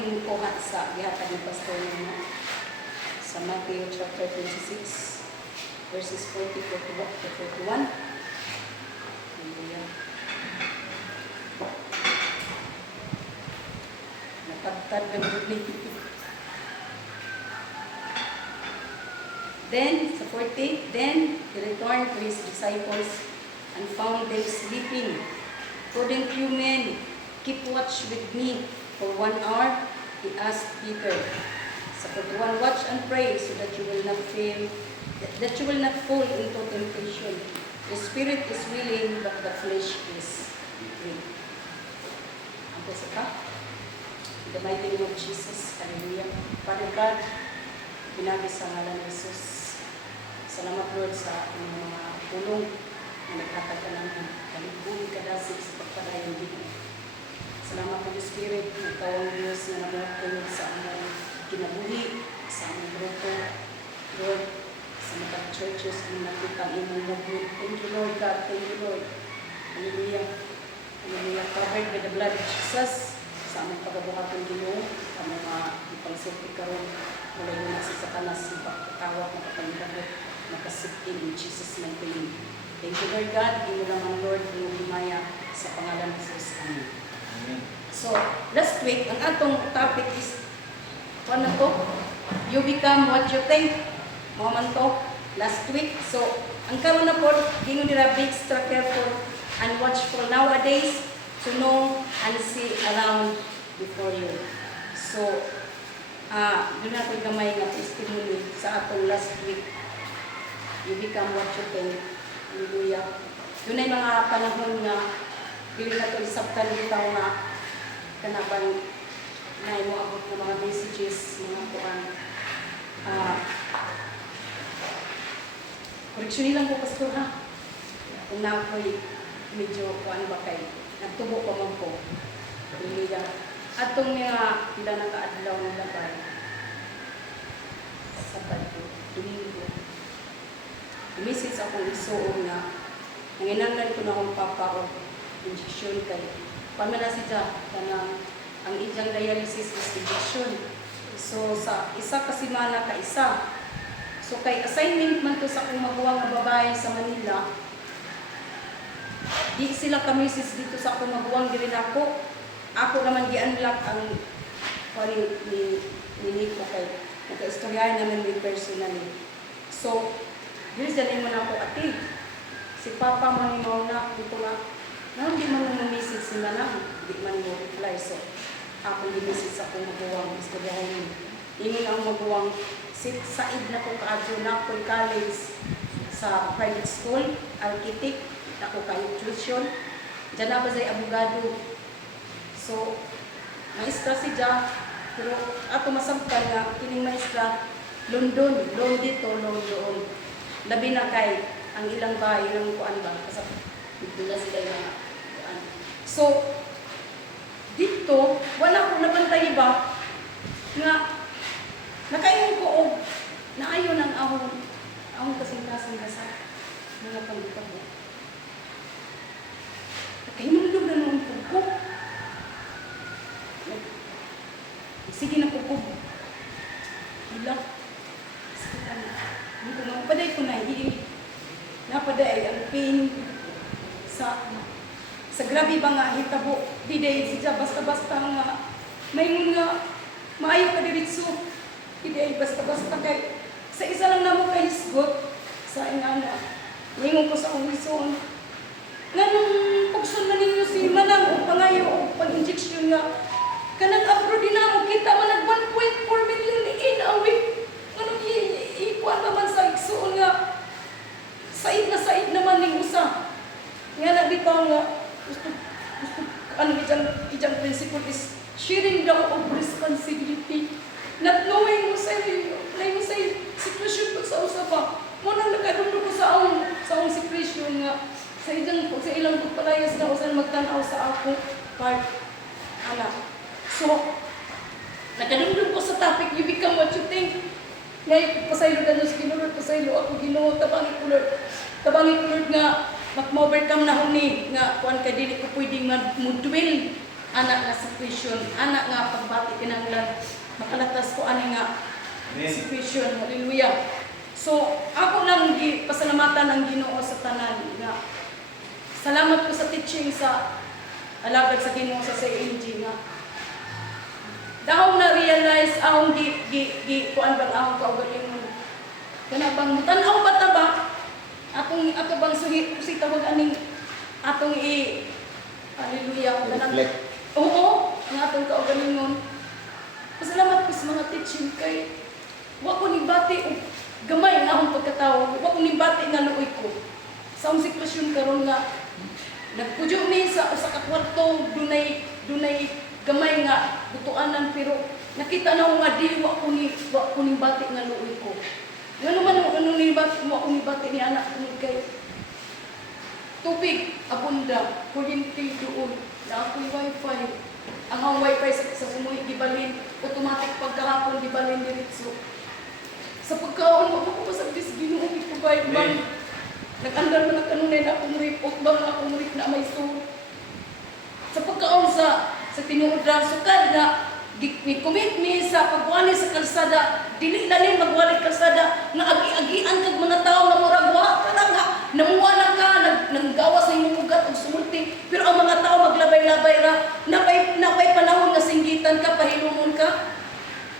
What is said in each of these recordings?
ning kuha sa gihatag ni pastor niya sa Matthew chapter 26 verses 40 to 41. Hallelujah. Napagtad ng bibig. Then, sa 40, then he returned to his disciples and found them sleeping. Couldn't you men keep watch with me for 1 hour? He asked Peter. Sa 41, watch and pray so that you will not fail, that you will not fall into temptation. The spirit is willing, but the flesh is weak. Ang kasi ka? In the mighty name of Jesus, hallelujah. Father God, pinagi sa ngalan ni Jesus. Salamat Lord sa mga tulong na naghatag ka namin. Kalibuli ka dasig sa pagpadayon dito. Salamat Holy Spirit, ikaw ang Diyos na namutulog sa among kinabuhi, sa among grupo. Lord, sa mga churches na nakita ang imong movement. Thank you Lord God, thank you Lord. Hallelujah. Hallelujah. Covered by the blood of Jesus. Sa among pagkabuhaton Ginoo, sa mga ipangsulti karon mula yun na sa Satanas, yung pagkatawag na kapangilabot, nakasikin in Jesus' mighty name. Thank you Lord God, ino naman Lord, ino himaya sa pangalan ng Jesus. Amen. So, last week, ang atong topic is, ano to? You become what you think. Mga man to, last week. So, ang karon na po, gingon nila be extra careful and watchful nowadays to know and see around before you. So, doon na ako'y gamay nga testimony sa atong last week. You become what you think. Hallelujah. Doon ay mga panahon nga dili na ito isabtan bitaw nga kanaban na mo abot ng mga messages, mga kuan. Correction lang po, pastor, ha? Kung na ako'y medyo kuan ba kay nagtubo pa man po. Hallelujah. Atong mga pila na kaadlaw ng labay. Sabado, Domingo. Message akong isuon na nanginanglan ko na akong papa o injection kay pamana siya kanang ang ijang dialysis is injection. So sa isa ka semana ka isa. So kay assignment man to sa akong maguwang nga babae sa Manila. Di sila ka-message dito sa akong maguwang diri nako. Ako naman gi-unlock ang pari ni Nico kay naka-istoryahan naman ni personally. So dili sa nimo na ako ati. Si Papa man mo na dito nga. Nang di man mo message sila na, di man mo reply. So ako gi-message sa akong maguwang istoryahan. Ini ang maguwang said na ko kaadyo na ko college sa private school, architect, ako kayo tuition. Diyan na ba say abogado. So, maestra si Ja, pero ako masabtan nga, kining maestra, London, loan dito, loan doon. Labi na kay, ang ilang bahay, ilang kuan ba, kasi dito na sila yung kuan. So, dito, wala akong nabantay ba, nga, nakaingon ko o, naayon ang ahong kasing-kasing sa mga pangitabo. Nakainundog na naman po. Sige na po. Ila. Hindi ko mapaday ko na. Napaday ang pain sa grabe ba nga hitabo. Di day siya basta-basta nga. May nga maayo ka diritso. Di day basta-basta kay sa isa lang na mo kay hisgot sa inana. Ngayon ko sa uwison. Nga nung pagsun na ninyo si Manang o pangayo o pag-injection nga kanang abroad din na mo kita man nag 1.4 million in a week. Anong ikuan naman sa igsuon nga said naman ning usa. Nga na bitaw nga gusto ano ijang principle is sharing down of responsibility. Not knowing mo sa sitwasyon pag sa usa pa. Mo nang nakadulo ko sa akong sitwasyon nga sa ilang pagpalayas na usan magtanaw sa ako part anak. So, nakadungdong ko sa topic, you become what you think. Ngayon, pasaylo na sa Ginoo, pasaylo ako Ginoo, tabangi ko Lord nga, mag-overcome na huni, nga, kuhan ka dili ko pwedeng mag-mudwil anak nga situation, anak nga pagbati kinahanglan makalatas ko ani nga situation. Hallelujah. So ako lang pasalamatan ang Ginoo sa tanan nga salamat ko sa teaching sa alagad sa Ginoo sa CNG nga daw na realize akong kuan bang akong kaugalingon kana bang tan-aw bata ba atong ato bang si tawag aning atong hallelujah Reflect. oo ang atong kaugalingon. Pasalamat ko sa mga teaching kay wa ko nibati og gamay nga akong pagkatao, wa ko nibati nga luoy ko sa akong sitwasyon karon nga nagpudyo mi sa usa ka kwarto dunay gamay nga butuanan pero nakita na ko nga di wa ko nibati nga luoy ko. Ngano man ano nibati mo ako nibati ni anak ko kay tubig abunda kuryente doon na ako'y wifi. Ang ang wifi sa sumuhi gibalin automatic pagkahapon gibalin diretso. Sa pagkaon mo ko sa bis Ginoo iprovide man. Nag-andar man kanunay na akong report bang akong rip na may so. Sa pagkaon sa tinuod ra sukad na commit mi sa pagwali sa kalsada dili lalim magwali kalsada nga agi-agian kag mga tawo nga murag wa ka nga namuwala ka nanggawas na imong ugat og sumulti pero ang mga tawo maglabay-labay ra napay panahon nga singgitan ka pahilumon ka.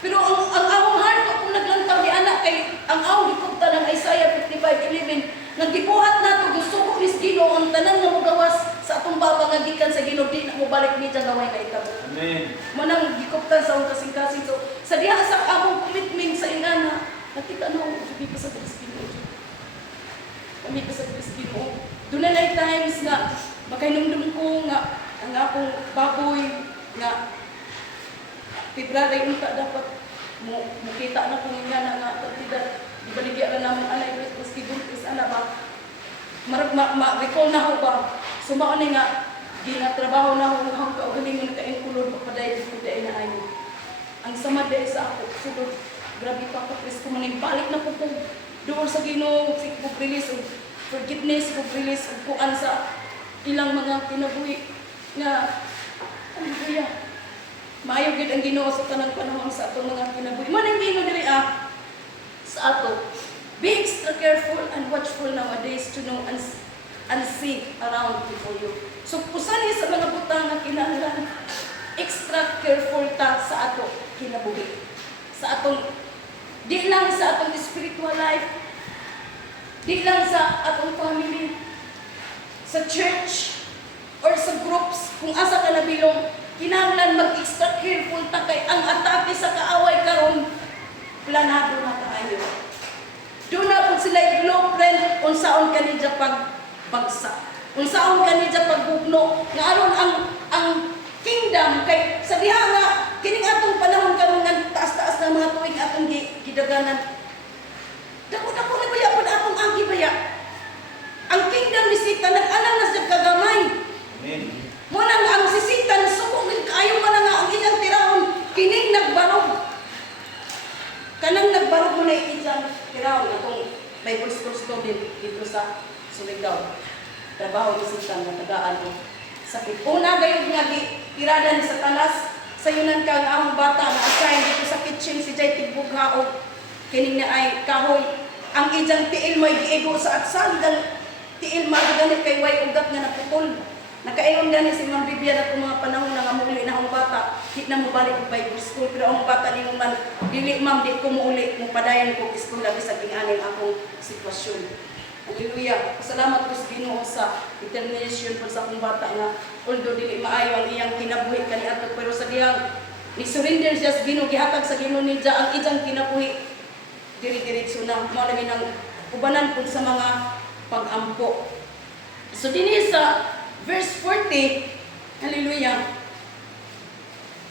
Pero ang awong heart ko kung naglantaw di anak kay ang awong gikupta ng Isaiah 55:11 nga gibuhat nato gusto ko is Ginoo ang tanan nga mogawas sa atong baba nga gikan sa Ginoo di na mo balik ni sa gaway na itabo. Amen. Mo nang gikuptan sa akong kasing-kasing so sa diha sa among commitment sa ingana nakita na ako sabi pa sa Ginoo. Kami pa sa Ginoo. Doon na times nga makahinumdum ko nga ang akong baboy nga February unta dapat makita na kung nga nga tidak ibaligya na naman anay Christmas kibuntis ana ba ma-recall na ho ba sumao ni nga ginatrabaho na ho hang kaugalingon ka kulod papaday ko dai na ayo ang sama dai sa ako sulod grabe pa ko pres ko maning balik na ko doon sa Ginoo si ko release og forgiveness ko release og kuan sa ilang mga kinabuhi nga hallelujah. Maayo gid ang Ginoo sa tanang panahon sa atong mga kinabuhi. Man ang Ginoo diri sa ato. Be extra careful and watchful nowadays to know and see around before you. So usani sa mga butang nga kinahanglan extra careful ta sa ato kinabuhi. Sa atong di lang sa atong spiritual life, di lang sa atong family, sa church or sa groups kung asa ka nabilong kinahanglan mag-extra careful ta kay ang atake sa kaaway karon planado na kaayo. Do na pud sila blueprint unsaon kanidya pagbagsak. Unsaon kanidya pagbugno nga aron ang kingdom kay sa diha nga kining atong panahon karon nga taas-taas na mga tuig atong gidaganan. Dako-dako na baya pud atong agi baya. Ang kingdom ni Satan nag-alang na sa kagamay. Amen. Mo nang ang sisitan subong kayo man nga ang ilang tirahon kining nagbarog. Kanang nagbarog mo na ilang tirahon atong Bible school student dito sa Surigao. Trabaho ni Satan nga tagaan mo. Sakit. Una gayud nga tirada ni Satanas sa yunan kang among bata na assign dito sa kitchen si Jay Tigbugha og kining na ay kahoy. Ang ijang tiil may giigo sa atsal dal tiil magaganit kay way ugat nga naputol. Nakaingon gani si Ma'am Bibia na kung mga panahon na nga muli na akong bata, di na mo balik ko Bible school, pero ang bata ni man, dili ma'am, di ko muuli, mong padayan ko school, labi sa kinganin akong sitwasyon. Hallelujah. Salamat ko sa Ginoo sa determination po sa akong bata nga, although dili maayo ang iyang kinabuhi kaniadto, pero sa diyang ni surrender siya sa Ginoo, gihatag sa Ginoo ni Diya, ang ijang kinabuhi, diri-diritso na, mo lagi ng ubanan po sa mga pag-ampo. So dinhi sa verse 40, hallelujah.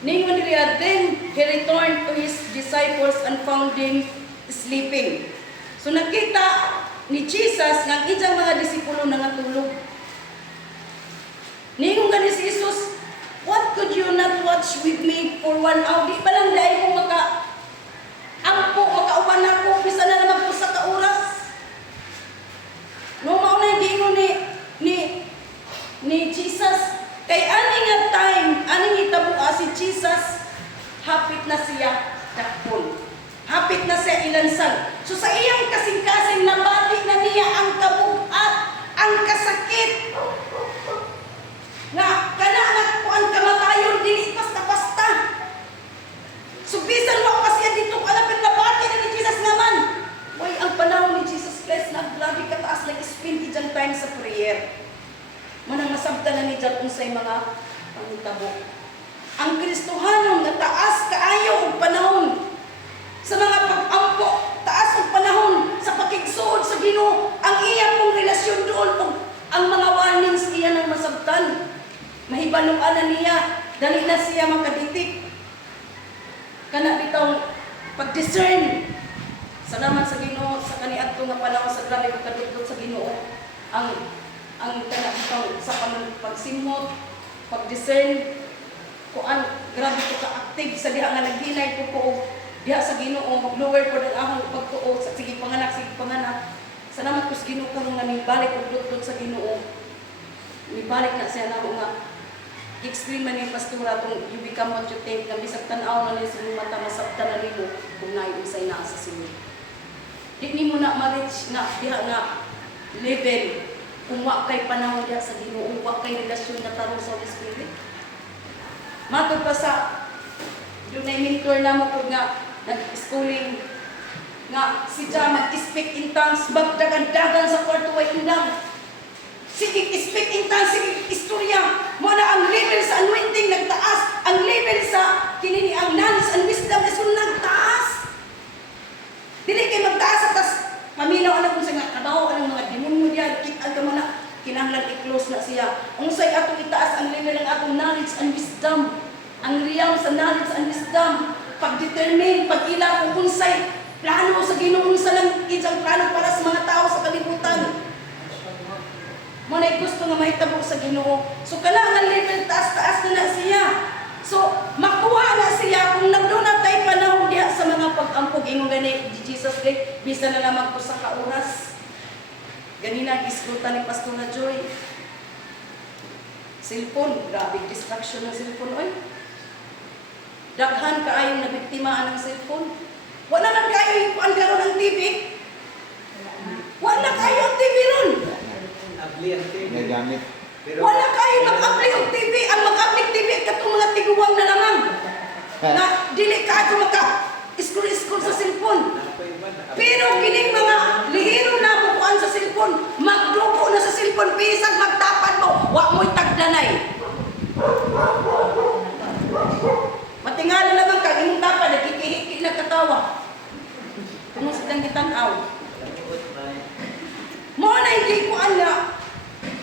Ningon niya, then he returned to his disciples and found them sleeping. So nakita ni Jesus ng ijang mga disipulo na natulog. Ningon gani si Jesus, what could you not watch with me for 1 hour? Di ba lang dahil kung makauban ako, bisa na naman po sa kauras. No, mauna yung giingon ni Jesus, Kay ani nga time, ani gitabuha si Jesus, hapit na siya dakpon. Hapit na siya ilansal. So sa iyang kasing-kasing nabati na niya ang kabuhat, ang kasakit. Nga kana nga kuan kamatayon dili basta-basta. So bisan wa pa siya dito kalapit nabati na ni Jesus nga man. Way ang panahon ni Jesus Christ naglabi kataas like spend ijang time sa prayer. Manang masabtan na ni Diyan unsay mga pangitabo. Ang Kristohanon nga taas kaayo og panahon sa mga pag-ampo, taas og panahon sa pakigsuod sa Ginoo, ang iya pong relasyon doon ug ang mga warnings iya nang masabtan. Mahibaluan na niya, dali na siya makaditik. Kana bitaw pag-discern. Salamat sa Ginoo sa kaniadto nga panahon sa grabe pagkadudot sa Ginoo. Ang kana bitaw sa pagsimot, pag-discern kuan grabe ko ka-active sa diha nga naghinay ko diha sa Ginoo, mag-lower po ang akong pagtuo sa sige panganak. Salamat ko sa Ginoo karon nga nibalik og dudot sa Ginoo. Nibalik na siya na nga extreme man yung pastora tong you become what you think na bisag tan-aw na sa mata masabtan na nimo kung naay unsay naa sa sinyo. Di nimo na ma-reach na diha nga level kung wa kay panahon diha sa Ginoo, wa kay relasyon na tarong sa Holy Spirit. Matod pa sa doon na mentor na mo po nga nag-schooling nga si Jah mag-speak in tongues bagdagan-dagan sa kwarto way indang. Sige, speak in tongues, sige, istorya. Mo na ang level sa anointing nagtaas, ang level sa kinini ang knowledge and wisdom is nagtaas. Dili kay magtaas atas paminaw anak mo sa nga trabaho ang mga demonyo diyan, kita ka mo na kinahanglan i-close na siya. Unsay atong itaas ang level ng atong knowledge and wisdom. Ang realm sa knowledge and wisdom, pag-determine, pag-ila kung unsay plano sa Ginoo sa lang ijang plano para sa mga tao sa kalibutan. Mo na gusto nga mahitabo sa Ginoo. So kailangan level taas-taas na siya. So makuha na siya kung nagduna tay panahon diha sa mga pag-ampog ingon gani Jesus kay bisa na lamang ko sa kauras. Ganina gisgutan ni Pastor Joy. Cellphone, grabe distraction ng cellphone oy. Daghan kaayo na biktima ng cellphone. Wala na kayo ikuan karon ng TV. Wala kayo ang TV ron. Wala kayo mag-apply og TV. Ang mag-apply TV katong mga tiguwang na lamang. Na dili ka ato maka-scroll sa cellphone. Pero kining mga lihiro na bukuan sa cellphone, magduko na sa cellphone bisag magtapan mo, wa mo'y tagdanay. Matingala naman ka, imong tapan, nagkikihiki na katawa. Kung silang gitanaw. Mo na hindi ko na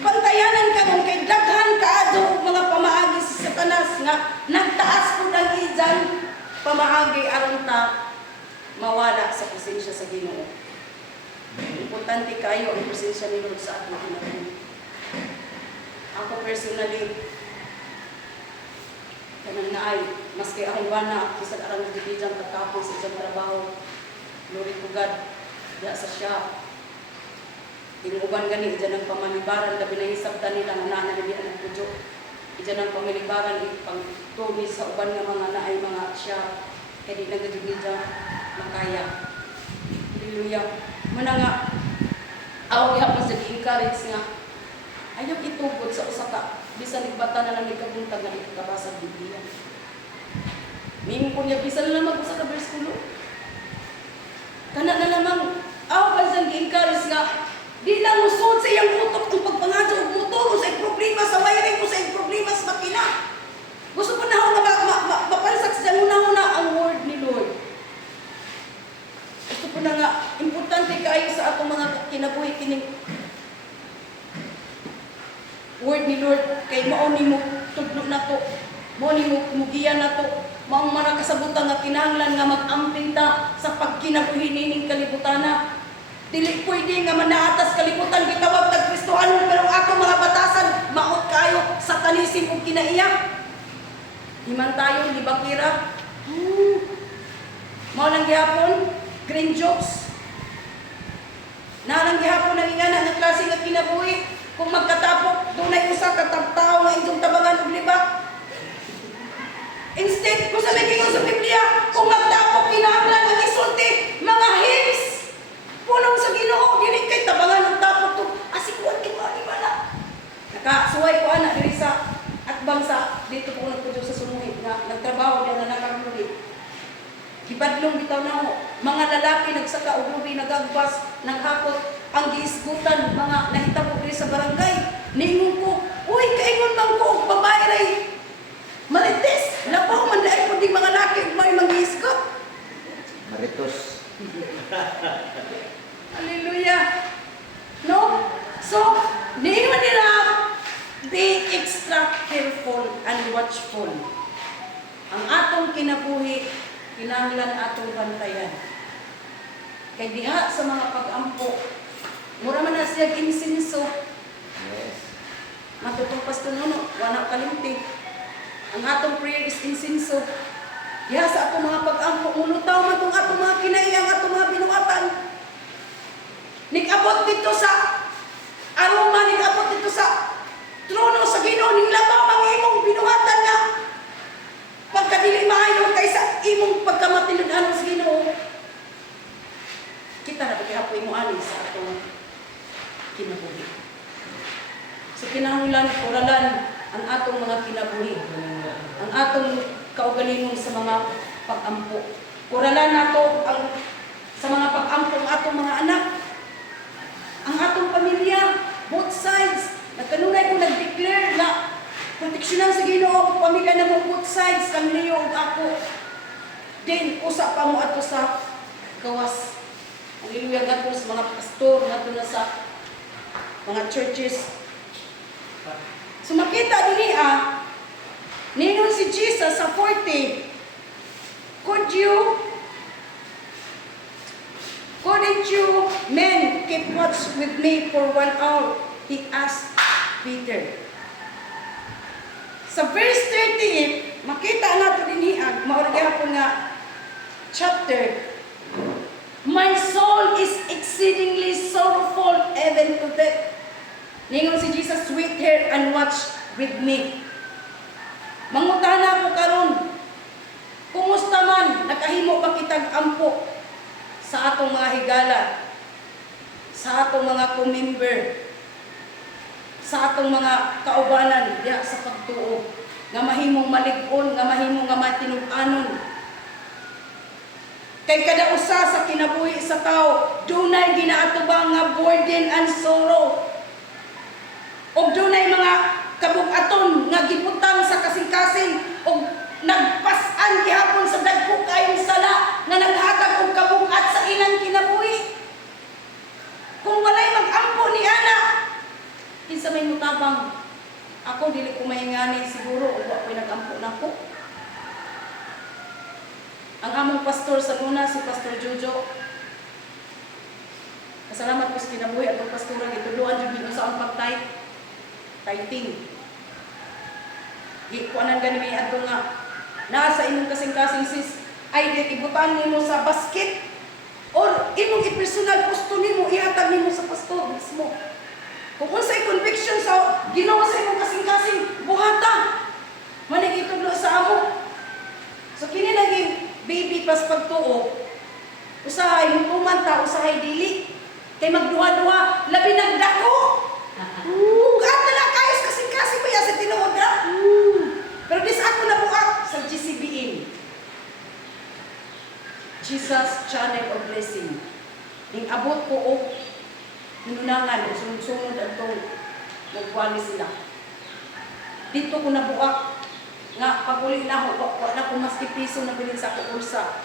pantayanan ka nung kay daghan ka adto mga pamaagi sa Satanas nga nagtaas ko ng ijang pamaagi aron ta mawala sa presensya sa Ginoo. Importante kayo ang presensya ni Lord sa atong kinabuhi. Ako personally, kanang naay, maski akong bana, kisag arang nagdidijang katapos sa isang trabaho, glory to God, diya sa shop. Tinuuban gani, dyan ang pamalibaran, labi na isabta nila, nga nana na ang pudyo. Dyan ang pamalibaran, ipang tumis sa uban nga mga naay mga shop, kaya di nagdidin dyan makaya. Hallelujah. Muna nga, awag hapon sa di-encourage nga, ayaw itugod sa usaka, bisan nagbata na lang ikabuntag na ikabasa Biblia. Mingo ko niya, bisan na lamang sa kaberskulo. Kana na lamang, awag sa di-encourage nga, di lang usod sa iyang utok ang pagpangadyo o motor o sa problema sa wiring o sa problema sa makina. Gusto pa na ako na mapansak sa una-una ang word ni Lord. Gusto po na nga, importante kayo sa atong mga kinabuhi kining word ni Lord kay mao ni mo tudlo na to, mao ni mo mugiya na to, maong mga kasabutan nga kinahanglan nga mag-amping ta sa pagkinabuhi nining kalibutana. Dili pwede nga manaatas kalibutan gitawag tag Kristohanon pero ako mga batasan maot kayo satanisin ug kinaiyak. Himan tayo libakira. Mao lang gihapon green jokes. Na lang gihapon ang ingana nga klase nga kinabuhi kung magkatapok dunay usa ka tawo nga inyong tabangan Kasuway ko ana diri sa atbang sa dito ko nagpudyo sa sumuhit nga nagtrabaho diyan na nakaglubi. Gibadlong bitaw na mo. Mga lalaki nagsaka og lubi nagagbas, naghakot ang giisgutan mga nahitabo diri sa barangay. Ningon ko, uy kaingon man ko og babae ray. Malitis, labaw man dai ko di mga lalaki ug may mangisgot. Maritos. Hallelujah. No? So, ningon nila, be extra careful and watchful. Ang atong kinabuhi, kinahanglan atong bantayan. Kay diha sa mga pag-ampo, mura man na siya insinso, Yes. matutong pastununo, wala kalimtig. Ang atong prayer is insinso. Diha sa atong mga pag-ampo, mulutaw man itong atong mga kinaiang, atong mga binuatan. Nig-abot dito sa aroma, nig-abot dito sa trono sa Ginoo, ning labaw ang imong binuhatan nga pagkadili maayo kaysa imong pagkamatilud-anon sa Ginoo. Kita na pagkihapoy mo ani sa atong kinabuhi. So kinahanglan oralan ang atong mga kinabuhi. Ang atong kaugalingon sa mga pag-ampo. Oralan nato ang sa mga pag-ampo ng atong mga anak. Ang atong pamilya, both sides. Nagkanunay ko nag-declare na proteksyonan sa Ginoo ang pamilya na mo both sides, kang Leo ug ako. Then usa pa mo ato sa gawas. Hallelujah, ngadto sa mga pastor, ngadto na sa mga churches. So makita dinhi ningon si Jesus sa 40, couldn't you men keep watch with me for 1 hour? He asked Peter. Sa verse 38, makita nato dinhi mao gyapon nga chapter. My soul is exceedingly sorrowful even to death. Ningon si Jesus, wait here and watch with me. Mangutana ko karon, kumusta man nakahimo ba kitag ampo sa atong mga higala, sa atong mga co-member, sa atong mga kaubanan diha sa pagtuo, nga mahimong malig-on, nga mahimong nga matinub-anon. Kay kada usa sa kinabuhi sa tao, dunay ginaatubang nga burden and sorrow. O dunay mga kabug-aton nga gibutang sa kasing-kasing o nagpas-an gihapon sa dagko kayong sala nga naghatag og kabug-at sa ilang kinabuhi. Kung walay mag-ampo ni ana, kinsa may mutabang, ako dili ko mahingani siguro o wa ko'y nag-ampo nako. Ang among pastor sa una, si Pastor Jojo. Kasalamat ko sa kinabuhi at ang pastora, gituluan jud mi sa ang pag-tithing. Gikuanan ganimi adto nga nasa imong kasing-kasing sis ay ibutang nimo sa basket or imong i-personal posto nimo ihatag nimo sa pastor mismo. Kung unsay conviction sa Ginoo sa imong kasing-kasing buhata, manig itudlo sa amo. So kini naging baby pas pagtuo, usahay hukuman ta, usahay dili. Kay magduha-duha, labi nagdako. Gata na kayo sa kasing-kasing ba sa tinuod na? Pero dis ako nabuhat sa GCBN. Jesus Channel of Blessing. Ning abot ko og hinunangan, sunod-sunod atong nagwali sila. Dito ko nabuhat nga pag-uli na ako, wala ko maski piso na bilin sa ako ulsa.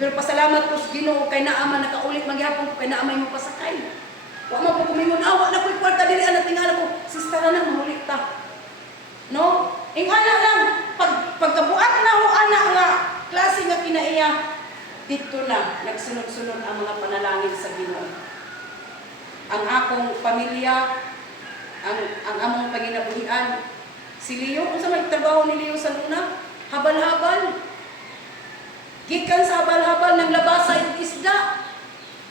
Pero pasalamat ko sa Ginoo kay naama nakaulit maghapon ko kay naamay mo pasakay. Wa man po kumingon awa na ko'y kwarta dili ana tingala ko, sistara na mahulit ta. No? Ing ana lang pagkabuak na ho ana nga klase nga kinaiya dito na nagsunod-sunod ang mga panalangin sa Ginoo. Ang akong pamilya, ang among panginabuhian. Si Leo, kung sa magtrabaho ni Leo sa luna, habal-habal. Gikan sa habal-habal ng labasa yung isda.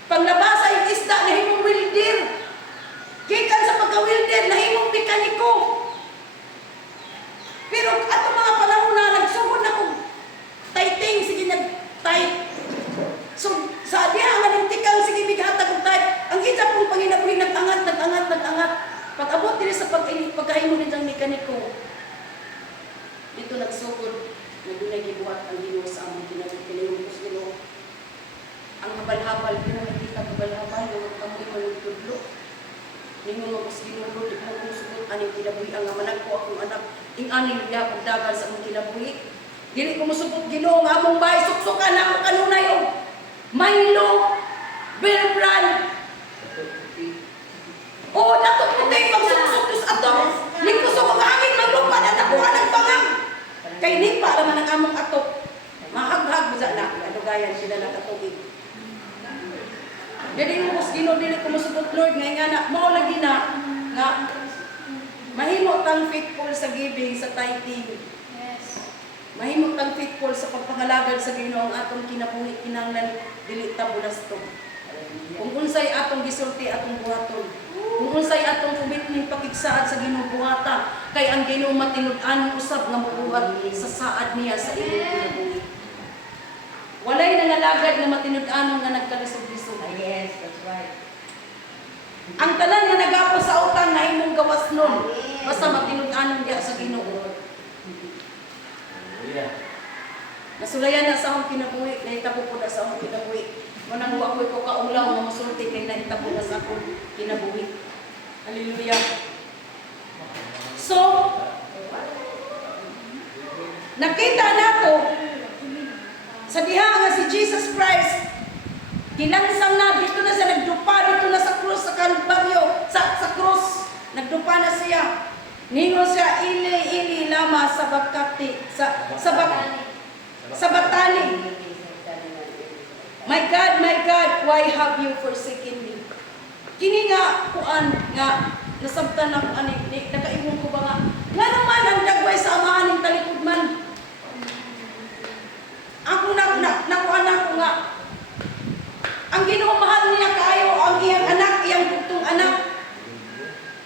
Panglabasa yung isda, nahimong wilder. Gikan sa pagka-wilder, nahimong mekaniko. Pero ato mga panahon na, nagsugod na kong tithing, sige nag-tithe. So, sa diha, nga nagtikang, sige bighatag kong tithe. Ang isa pong panginabuhin, nag-angat. Pag-abot din sa pagkahimo nitong mekaniko, dito nagsugod, na dunay gibuhat ang Ginoo sa among kinabuhi Ginoo. Ang habal-habal, pinamagkita habal-habal, nga magkamoy manugtudlo. Ningon mo mas Ginoo, di mo kung sugot, aning kinabuhi ang manag ko akong anak, ing-aning niya pagdagan sa among kinabuhi. Dili ko musugot Ginoo, nga among bahay, suksukan na ako kanunay o Milo, Bear Brand. Oo, natututin pag-suksok ato. Lingkos ako hangin maglupa na nakuha ng pangang. Kay nipa naman ang among ato. Mahaghag mo sa anak. Ano gaya sila nakatugig. Jadi mo kus Ginoo dili ko musugot Lord ngay nga na mao lagi na nga mahimo tang faithful sa giving sa tithing. Yes. Mahimo tang faithful sa pagpangalagad sa Ginoo ang atong kinabuhi kinahanglan dili ta bulaston. Kung unsay atong gisulti atong buhaton. Kung unsay atong commitment pakigsaad sa Ginoo buhata kay ang Ginoo matinud-an usab nga mobuhat sa saad niya sa imong kinabuhi. Walay nangalagad nga matinud-anon nga nagkalisod-lisod. Yes, that's right. Ang tanan nga nagapo sa utang na imong gawas nun. Basta matinud-anon diya sa Ginoo. Nasulayan na sa akong kinabuhi, nahitabo po na sa akong kinabuhi. Manang wakoy ko kaulaw nga masulti kay nahitabo na sa akong kinabuhi. Hallelujah. So, nakita nato sa diha nga si Jesus Christ, ginansang na, dito na siya nagdupa, dito na sa krus, sa Kalbaryo, sa krus, nagdupa na siya. Ningon siya, ili lama sa bakati, sa batani. My God, why have you forsaken me? Kini nga, kuan, nga, nasabtan ako, nakaingon ko ba nga naman ang dagway sa amahan ng talikod man. Ako nakuha na ko nga. Ang Ginoo mahal niya kaayo ang iyang anak, iyang bugtong anak.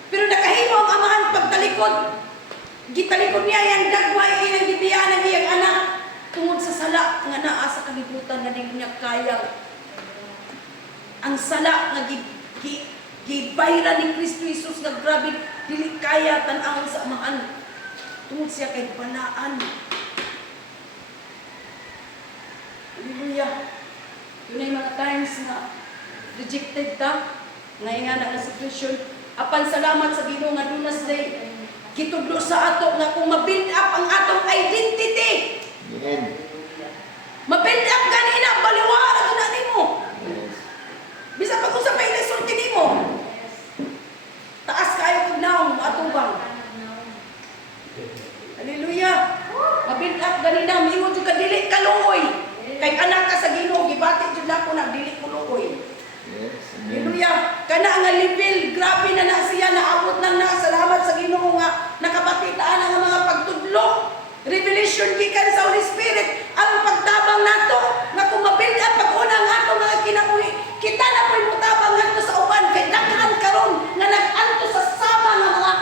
Pero nakahimo ang amahan pagtalikod. Gitalikod niya yang dagway iyang gibiyan ang iyang anak tungod sa sala nga naa sa kalibutan nga dili niya kaya. Ang sala nga gibayra ni Kristo Jesus nga grabe dili kaya tan-awon sa amahan. Tungod siya kay balaan. Hallelujah. Yun ay mga times na rejected ta, ngayon nga na situation. Apan salamat sa Ginoo nga dunas day. Kitudlo sa ato nga kung ma-build up ang atong identity. Amen. Ma-build up ganina, baliwara ito na nimo. Bisa pag usap ay lesson nimo. Taas kayo kung naong atubang. Hallelujah. Ma-build up ganina, mimo jud ka dili kaluoy. Kay anak ka sa Ginoo gibati jud nako na dili ko luoy. Yes. Amen. Hallelujah. Kana nga level grabe na siya naabot na salamat sa Ginoo nga nakabatitaan ang mga pagtudlo. Revelation gikan sa Holy Spirit ang pagtabang nato nga kung ma-build up pag-una nga ato mga kinabuhi kita na po'y mutabang ngadto sa uban kay daghan karon nga nag-antos sa sama nga mga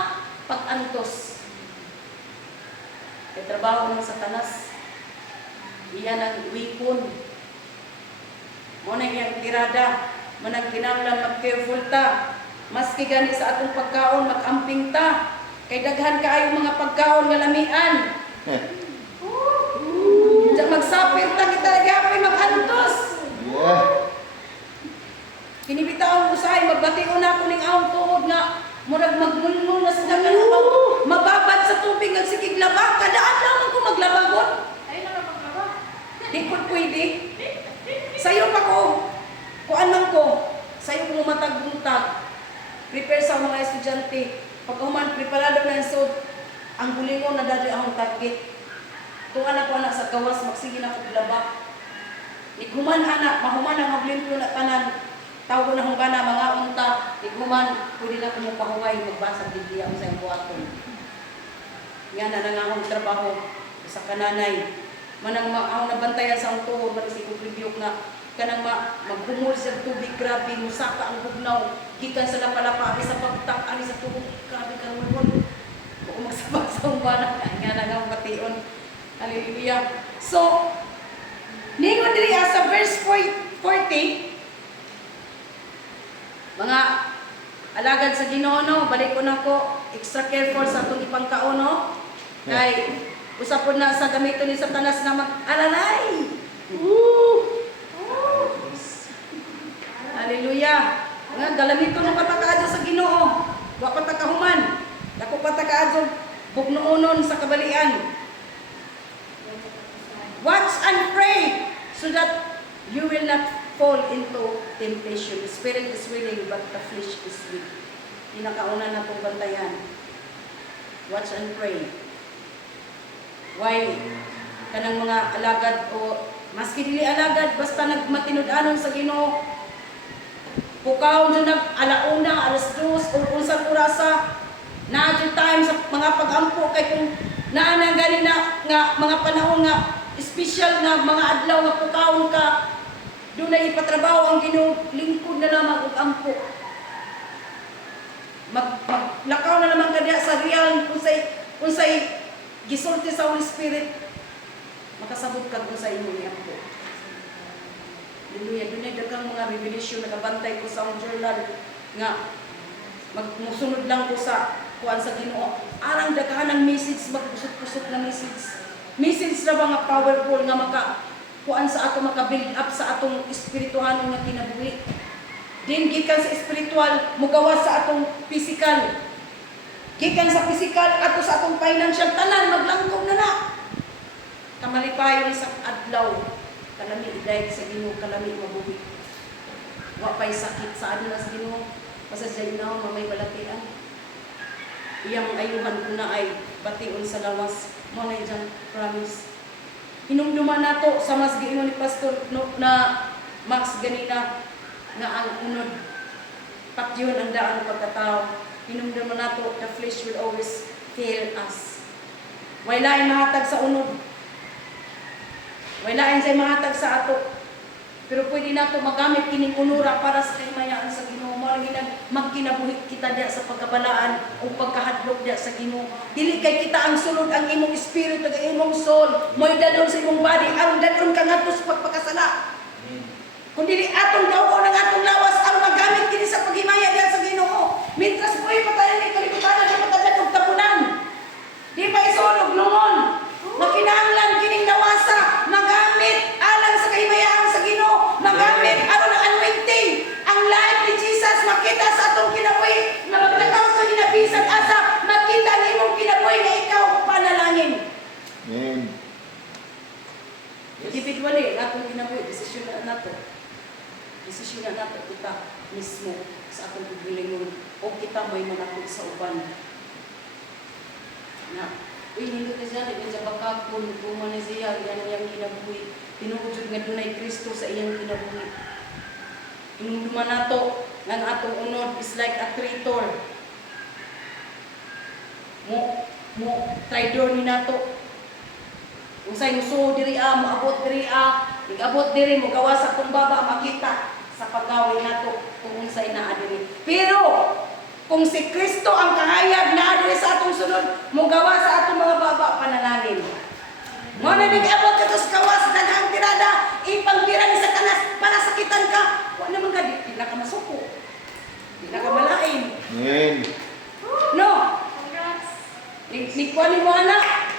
pag-antos. Kay trabaho ng Satanas. Iyan ang weapon. Muna iyang tirada. Manang kinahanglan mag-careful ta. Maski gani sa atong pagkaon, mag-amping ta. Kay daghan kaayo mga pagkaon nga lamian. Diyan magsapir ta kita gyapon mag-antos. Yeah. Kinibitaon usahay magbation na ko ning awong tuhod nga murag magmulmul na sa dagan mababad sa tubig nga sikig laba. Kada adlaw ko maglabagon. Di ko pwede. Sayo pa ko. Kuan man ko. Sayo ko matag-buntag. Prepare sa mga estudyante. Pag human, preparado na yung sod. Ang bulingon na dali akong target. Kung anak ko anak sa gawas, magsige na ko laba. Iguman anak, mahuman ang maglimpyo na tanan. Tawag na hong gana, mga unta. Iguman, pwede na ko mong pahuway. Magbasag Biblia ang sa iyong buhaton. Nga na nangahong trabaho sa kananay. Manang ang nabantayan sa ang tuhod, manisig ko review nga, kanang maghumul sa tubig, grabe, musaka ang bugnaw, gikan sa lapalapa, ari sa pagtak, ari sa tuhod, grabe ka naman. Kung magsabag sa umbana, nga nga mation. Hallelujah. So, ningon diri sa verse 40, mga alagad sa Ginoo, no, balik ko na ko, extra careful sa atong ipangkaon, no? Kay usapon na sa gamiton ni Satanas na mag-alalay. Woo! Hallelujah. Nga galamiton na patakaadyo sa Ginoo. Wa patakahuman. Dako patakaadyo bugnoonon sa kabalian. Watch and pray so that you will not fall into temptation. The spirit is willing but the flesh is weak. Pinakauna na itong bantayan. Watch and pray. Why? Kanang mga alagad o maski dili alagad basta nagmatinud-anon sa Ginoo. Pukaw dyan alauna, alas 2 o unsang orasa na dyan time sa mga pag-ampo kay kung naanang galing na nga mga panahon nga special nga mga adlaw nga pukawon ka doon na ipatrabaho ang Ginoo, lingkod na lamang og ampo. Maglakaw na lamang ka diya sa real unsay gisulti sa Holy Spirit. Makasabot ka kung sa imong ampo. Hallelujah. Doon ay daghang mga revelation nakabantay ko sa akong journal nga magmusunod lang ko sa kuan sa Ginoo. Arang daghan ang message, magpusot-pusot na message. Message na ba nga powerful nga kuan sa ato maka-build up sa atong espirituhanon nga kinabuhi. Din gikan sa spiritual mugawas sa atong physical. Gikan sa physical ato sa atong financial tanan maglangkong na. Kamalipayon sa adlaw. Kalami idayeg sa Ginoo, kalami mabuhi. Wa pay sakit sa aduna sa Ginoo. Basta sa Ginoo mamay balatian. Iyang ayuhan ko na ay bation sa lawas. Mo na dyan, promise. Hinumduman nato sa mas giingon ni Pastor na Max ganina nga ang unod patyon ang daan ng pagkatao. Hinumduman nato the flesh will always fail us. Wala mahatag sa unod. Wala say mahatag sa ato. Pero pwede nato magamit kining unura para sa kahimayaan sa Ginoo. Mo lang magkinabuhi kita diya sa pagkabalaan o pagkahadlok diya sa Ginoo. Dili kay kita ang sulod ang imong espiritu ug imong soul. Mo'y dadon sa imong body aron dadon ka ngadto sa pagpakasala. Kung dili atong daw ng atong lawas ang magamit kini sa paghimaya diya sa Ginoo. Mintras buhi patayon ni kalibutan sa patagad og tapunan. Di pa isulog lungon. Makinahanglan kining lawasa magamit alang sa kahimayaan sa Ginoo. Magamit aron ang anointing ang life ni Jesus makita sa atong kinabuhi na magtakaw sa ginabisan asa makita ang imong kinabuhi nga ikaw panalangin. Amen. Individually, atong kinabuhi, desisyon na nato. Desisyon na nato kita mismo sa atong pagbilingon o kita may manakot sa uban. Na, uy, nindot na siya, naging sa bakakon, kuman na siya, yan ang iyang kinabuhi. Tinuudjud nga dunay Kristo sa iyang kinabuhi. Inumduman nato nga ang atong unod is like a traitor. Mo traidor ni nato. Kung sa'y musuho diri moabot diri nag-abot diri mo gawas sa akong baba makita sa paggawi nato kung unsay naa diri. Pero kung si Kristo ang kahayag naa diri sa atong sunod, mo gawas sa atong mga baba panalangin. Mo na nag-abot ka sa kawas daghang tirada ipangtira ni Satanas para sakitan ka. Wa naman ka di na ka masuko. Di na ka malain. Amen. No. Ni kuani mo ana.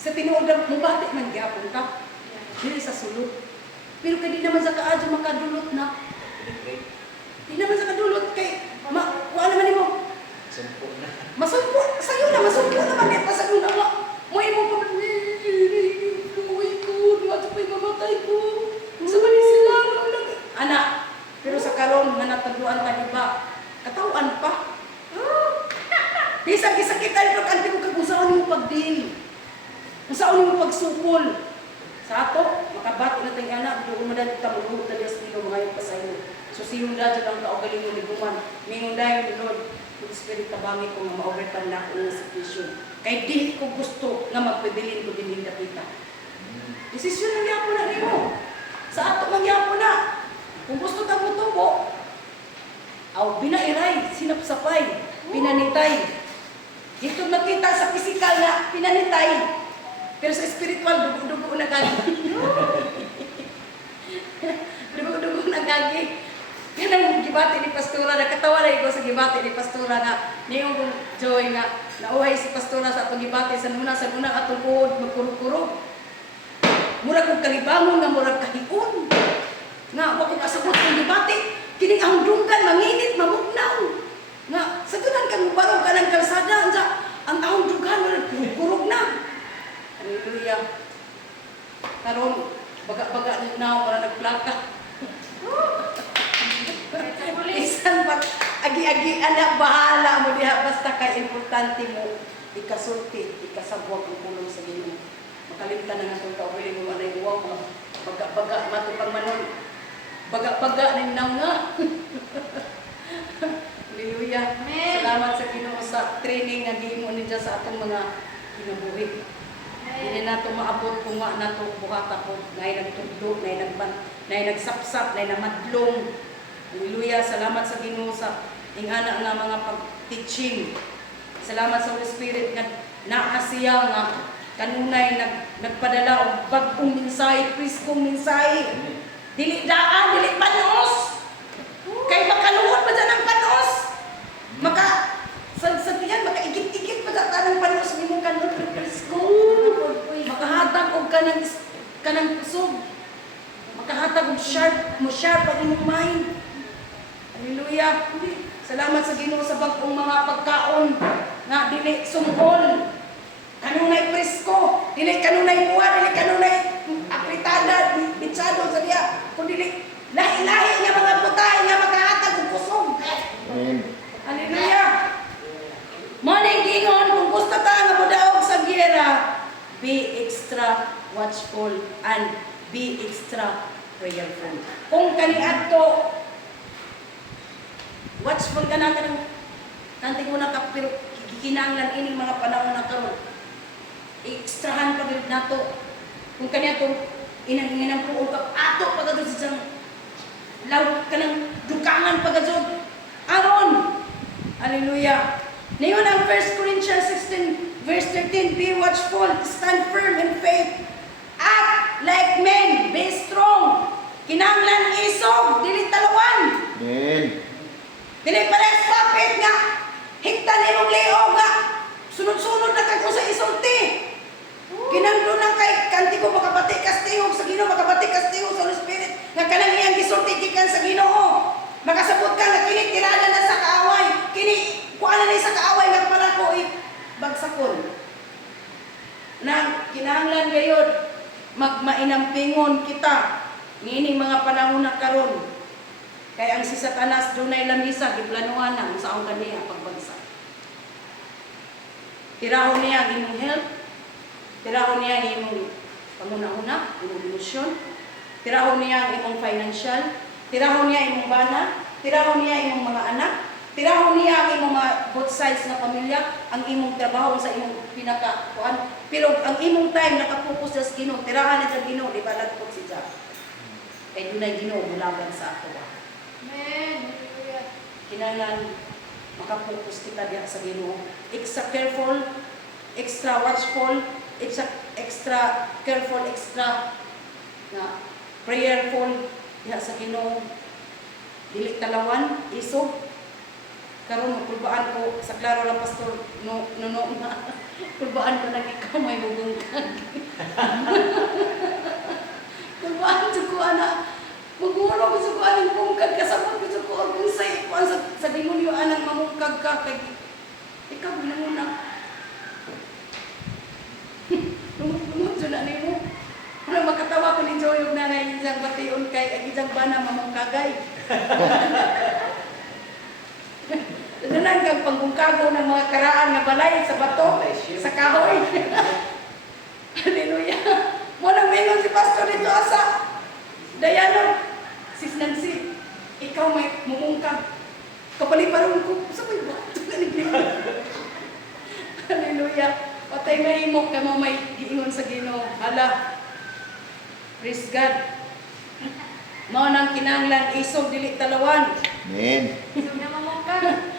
Sa tinuod mo bati man gyapon ka. Dili sa sulod. Pero kadi naman sa kaadyo makadulot na. Di naman sa kadulot kay wa naman nimo. Masumpo sayo na masumpo naman net pa sa una mo imo pa mamatay ko. Sa mali sila anak. Pero sa karon nga nataduan ka diba? Katawan pa. Bisag gisakitan pero kanti ko kagusaon mo pagdil. Usaon mo pagsukol. Sa ato makabati na tayong anak doon madad ta mo ta Dios nilo mga pa sa imo. So siyon dadyo lang ka og galing mo liguman. Mingon dayon Lord, Holy Spirit tabangi ko nga ma-overcome na ako ng situation. Kay dili ko gusto nga magpabilin ko dinhi dapita. Desisyon na gyapon na nimo. Sa ato man gyapon na. Kung gusto ta mo tubo, aw binairay, sinapsapay, pinanitay. Dito nakita sa physical na pinanitay. Pero sa spiritual dugo-dugo na gagi. Dugo-dugo na gagi. Kanang gibati ni Pastora, nakatawa na ko sa gibati ni Pastora nga, niyo kong Joy nga, nauhay si Pastora sa atong gibati, sa una atong puod, magkurog-kurog. Murag kong kalibangon nga, murag kahiun. Nga, wako kasabot kong gibati, kining ang dunggan, manginit, mamugnaw. Nga, sa tunan kang mubarog ka ng kalsada, ang ahong dunggan, murag kurog na. Hallelujah. Karon, baga-baga niyo na, para nagplaka. Isan pag agi-agi anak bahala mo diha basta kay importante mo ikasulti, ikasabwag ang pulong sa Ginoo. Makalimtan na nga itong kauli mo manay uwang mo. Baga-baga matupang manon. Baga-baga ning nga. Hallelujah. Salamat sa Ginoo sa training nga gihimo ninyo sa atong mga kinabuhi. Hindi na ito maabot kung nga na ito buhata po. Ngay nagtudlo, ngay nagsapsap, ngay namadlong. Hallelujah. Salamat sa Ginoo sa ingana nga mga pag-teaching. Salamat sa Holy Spirit nga naasiya nga kanunay nagpadala og bag-ong mensahe, priskong mensahe. Dili daan, dili panos. Kay makaluhod pa dyan ang panos. Sa tiyan, makaigit-igit pa dyan tanang panos ni mong kanot ng prisko. Makahatag og kanang kusog. Makahatag og sharp ang imong mind. Hallelujah. Salamat sa Ginoo sa bag-ong mga pagkaon nga dili sumol. Kanunay presko, dili kanunay muwa, dili kanunay apritada, bitsado sa diya. Kun dili lahi-lahi nga mga putay nga makahatag og kusog. Amen. Hallelujah. Morning gingon kung gusto ta nga modaog sa giyera, be extra watchful and be extra prayerful. Kung kaniadto watchful ka na kanang kanting mo na pero kikinanglan ining mga panahon na karon. Ekstrahan pa gid nato. Kung kaniya to inang puol ka ato pagado sa jang law kanang dukangan pagado. Aron. Hallelujah. Niyon ang 1 Corinthians 16 verse 13, be watchful, stand firm in faith. Act like men, be strong. Kinanglan isog, dili talawan. Amen. Dili pares papit nga higtan imong liog nga sunod-sunod na kag sa isulti. Kinanglo nang kay kanti ko makabati kas tingog sa Ginoo, makabati kas tingog sa Holy Spirit nga kanang iyang gisulti gikan sa Ginoo. Makasabot ka nga kini tirada na sa kaaway, kini kuana ni sa kaaway nga para ko bagsakon. Nang kinahanglan gayud magmainampingon kita niining mga panahon na karon. Kaya ang si Satanas dunay lamisa giplanuhan na sa ang kaniya pagbagsak. Tirahon niya ang imong health, tirahon niya ang imong panguna-una, imong emosyon, tirahon niya ang imong financial, tirahon niya ang imong bana, tirahon niya ang imong mga anak, tirahon niya ang imong mga both sides na pamilya, ang imong trabaho sa imong pinaka-kuan. Pero ang imong time nakapokus sa Ginoo, tirahan na sa Ginoo, di ba lagpot si Jack. Kay dunay Ginoo mulaban sa ato. Amen. Kinahanglan makapokus kita diha sa Ginoo. Extra careful, extra watchful, extra careful, extra na prayerful diha sa Ginoo. Dili talawan, isog. Karon magkulbaan ko sa klaro lang pastor no na kulbaan ko nang ikaw may bubungkag. Kulbaan ko ana maguro ko sa anang bungkag kasabot ko sa kuan kung sa demonyo anang mamungkag ka kay ikaw binanguna. Lumot na nimo. Ano makatawa ko ni Joy ug nanay isang bation kay ag bana mamungkagay. Nanan kang panggungkago ng mga karaan nga balay sa bato, sa kahoy. Hallelujah. Mo nang mingon si pastor dito asa. Dayano, sis Nancy, ikaw may mumungkag. Kapaliparon ko, sa may bato na Hallelujah. Patay mahimok ka mo may giingon sa Ginoo. Hala. Praise God. Mao nang kinahanglan isog dili talawan. Amen. Isog na mamungkag.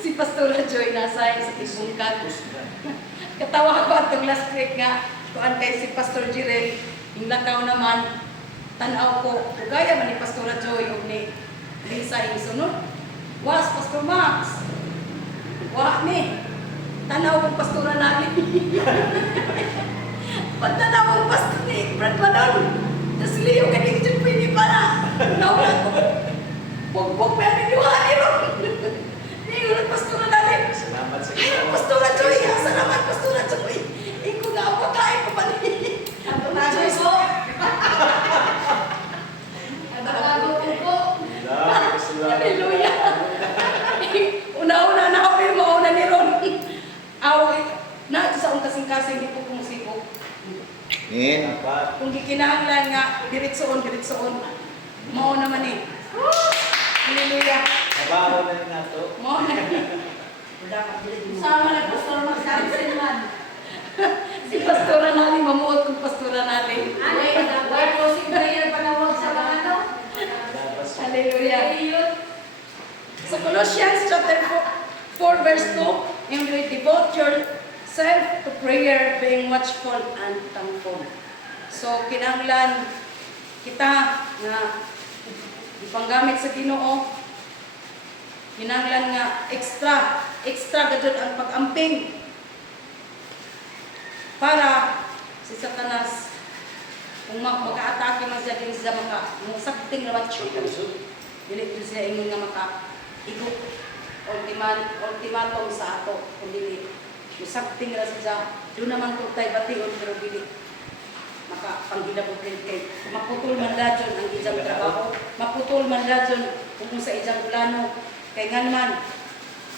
Si Pastora Joy nasa sa Tibungkag. Katawa ko atong last week nga kuan kay si Pastor Jirel, yung lakaw naman tanaw ko gaya man ni Pastora Joy ug ni Lisa yung sunod. Was, Pastor Max. Wa ni. Tanaw kong pastora namin. Pagtanaw kong pastor ni Brad Manon. Tapos Leo, kanina dyan pwede para. Nawala ko. Bugbog pa yung inuha ni Ron. Ngayon, pastora namin. Salamat sa Ay, iyo. Pastora Joy. Salamat, Pastora Joy. Ikaw nga ako tayo pa pa ni. Ano na po? Bago po. Hallelujah. Una-una na ako yung mauna ni Ron. Away. Na, sa akong kasing-kasing, hindi po kumusibok. Amen. Dapat. Kung gikinahanglan nga, diretsoon. Mao naman eh. Hallelujah. Nabaho na rin nato. Mao na. Sama na Pastor Max Hansen man. Si Pastora natin, mamuot kong Pastora natin. Why closing prayer panawag sa mga ano? Dapat. Hallelujah. Ayun. Sa Colossians chapter 4 verse 2, and we devote yourself to prayer, being watchful and thankful. So, kinahanglan kita nga ipanggamit sa Ginoo. Kinahanglan nga extra gadud ang pag-amping para si Satanas kung maka-atake man siya din siya sakting na dili ko siya ingon nga maka-igok ultimatum sa ato kung dili sakting na siya doon naman kung tayo bation pero dili makapanggilabog kay maputol man dadyon ang ijang trabaho, maputol man dadyon kung sa ijang plano kay nga naman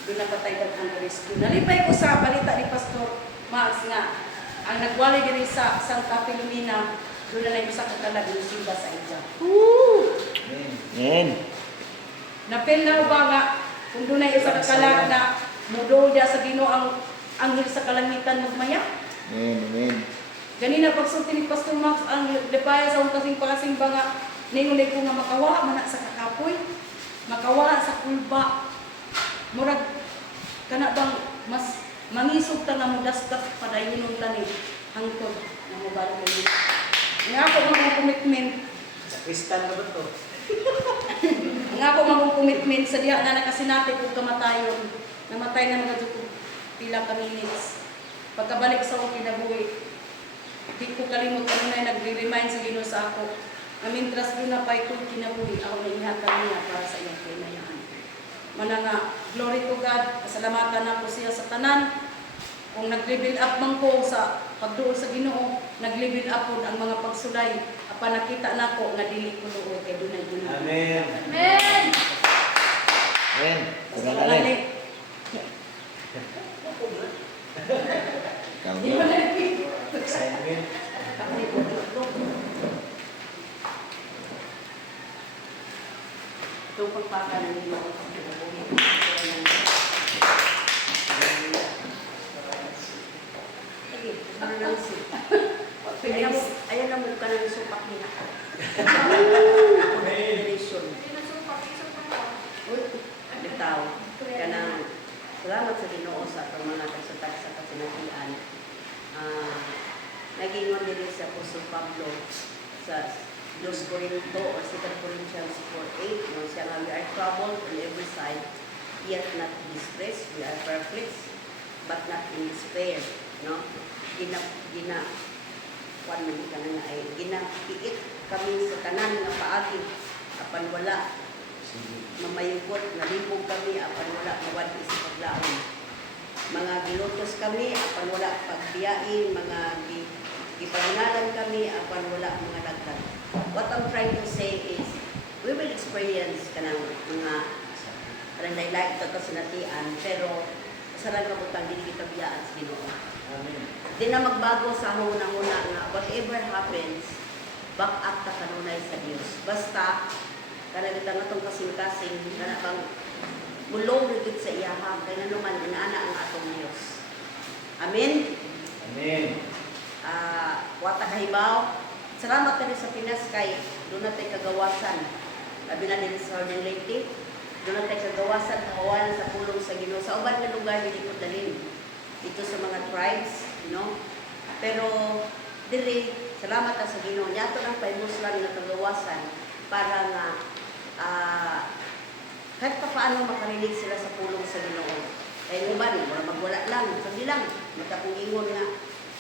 doon na patay ang rescue. Nalipay ko sa balita ni Pastor Max nga ang nagwali diri sa Santa Filomena doon na lang sa katalag ng simba sa ija. Amen. Amen. Napil ba nga kung doon na isa kakalag na mudol dia sa Ginoo ang anghel sa kalangitan magmaya? Amen. Amen. Ganina pagsulti ni Pastor Max ang depaya sa kasing ba nga ningunay ko nga makawa man sa kakapoy, makawa sa kulba. Murag kana bang mas mangisog ta nga mudaskat padayunon tani hangtod na mobalik kay. Nga ako mga commitment, Sa kristal na ba to? nga ako mga commitment sa diha na nakasinati ko kamatayon. Namatay na mga jud pila ka minutes. Pagkabalik sa akong kinabuhi, di ko kalimot ano na nagre-remind sa Ginoo sa ako. Amintras doon na pa itong kinabuhi, ako na ihatag niya para sa iyong kinayahan. Mana nga, glory to God, pasalamatan ako siya sa tanan. Kung nag-level up man ko sa pagduol sa Ginoo, nag-level up po ang mga pagsulay. Apa nakita na ko nga dili ko luoy kay dunay dunay. Amen. Amen. Amen. Basta Kurang lali. alin. Ikaw Di na. ba na Assignment. itong pagpaka ng Ginoo sa kinabuhi. Sige, ano lang si. Ayan na mo ka ng supak niya. Generation. Pinasupak ko. Uy, bitaw. Kanang salamat sa Ginoo sa atong mga kagsatag sa kasinatian. Nagingon din sa Apostol Pablo sa 2 Corinto or 2 Corinthians 4:8, no, siya nga, we are troubled on every side, yet not distressed. We are perplexed, but not in despair. No? Ginapiit kami sa tanan nga paagi, apan wala mamayugot, nalibog kami, apan wala mawadi sa paglaon. Mga gilutos kami, apan wala pagbiyain, mga gipanginalan kami, apan wala mga dagdag. What I'm trying to say is, we will experience kanang mga randay like ito kasinatian, pero sa lang kabutang hindi kita biyaan sa Ginoo. Amen. Di na magbago sa huna-huna nga, whatever happens, back up ka kanunay sa Diyos. Basta, kanalita nga itong kasing-kasing, na bang mulong rigid sa iyaha, kaya naman inaana ang atong Diyos. Amen? Amen. Wata kahibaw. Salamat na rin sa Pinas kay doon natin kagawasan. Labi na din sa Southern Leyte. Doon natin kagawasan, kawalan sa pulong sa Ginoo. Sa uban nga lugar, hindi ko dalhin. Ito sa mga tribes, Pero, dili, salamat na sa Ginoo. Niyato ng paimuslan na kagawasan para nga kahit pa paano makarinig sila sa pulong sa Ginoo. Kaya yung iba, wala magwala lang, sabi lang, matakong ingon nga,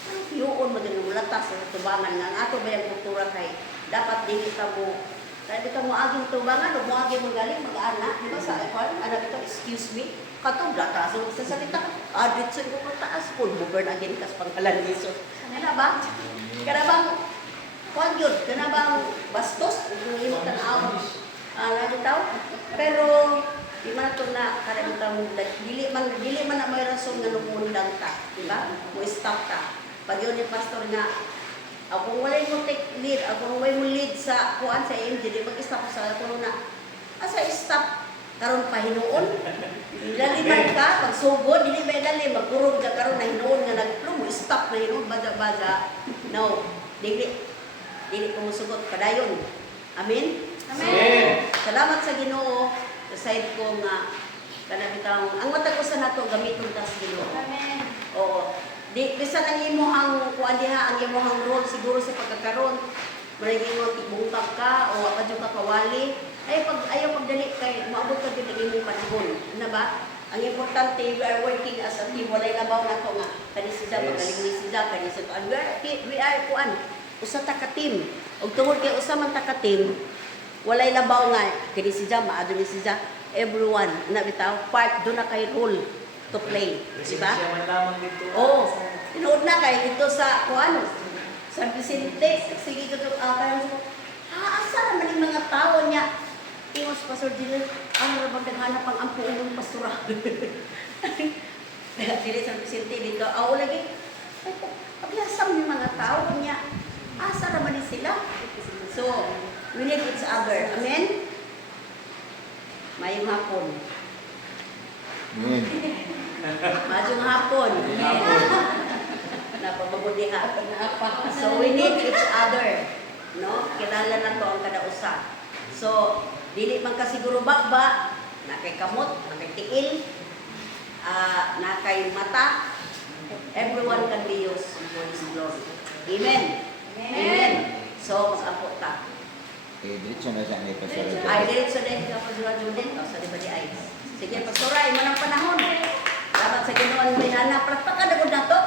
hiyoon mo din yung latas sa tubangan nga, ang ato ba yung kultura kay, dapat din kita mo, kahit kita mo aging tubangan, o mo aging magaling, mag-anak, di ba sa iPhone, anak ito, excuse me, katong latas, so sa salita, adit sa iyo taas, full mo burn again, kas pangkalan niso. Ano ba? Karabang, kung yun, kanabang bastos, yung imo tanaw, nagitaw, pero, di man ito na, karabang, dili man na may rason nga lumundang ta, di ba? Mo stop ta. Pag yun yung pastor nga, kung wala mo take lead, kung wala mo lead sa kuan sa MJ, di mag-stop sa kuno na, asa stop, karon pa hinuon. Laliman ka, pag sugod, dili ba dali, magkurog ka karon na hinuon nga nagplum, stop na hinuon, baga-baga. No, dili ko musugot, padayon. Amen? Amen. Salamat sa Ginoo, sa side ko nga, kanabitang, ang mata ko sa nato, gamiton ta sa Ginoo. Amen. Oo. Di bisa nang imo ang kuan diha ang imo ang role siguro sa pagkakaroon. Mariging mo tibungkag ka o padyo ka kawali. Ay pag ayaw magdali kay maabot ka gyud ang imong panahon. Ano ba? Ang importante we are working as a team. Walay labaw na to nga. Kani siya magaling ni siya kani sa tuan. We are kuan usa ta ka team. Ug tungod kay usa man ta ka team, walay labaw nga kani siya maadto ni siya. Everyone na bitaw part do na kay role to play, di ba? Siya man lamang dito. Oo. Tinuod na kay dito sa kuano. San Vicente, sige ko karon ko. Asa naman yung mga tao niya? Tingos Pastor Dile, ano ra bang naghanap ang ampuong pastora? Dili San Vicente dito. Lagi. Pagyasam yung mga tao niya. Asa naman ni sila? So, we need each other. Amen? Mayong hapon. Amen. Majong hapon. Napababudiha. So we need each other. No? Kilala na to ang kada usa. So, dili man ka siguro bakba, na kay kamot, na kay tiil, na kay mata. Everyone can be used for His glory. Amen. Amen. So, mag-apo ta. Diretso na sa may pasara. Ay, diretso na yung kapasura Juden. O, sa liba di ay. Sige, pastora, imo ng panahon. Dapat sa ginoon may nana. Palakpakan na na to.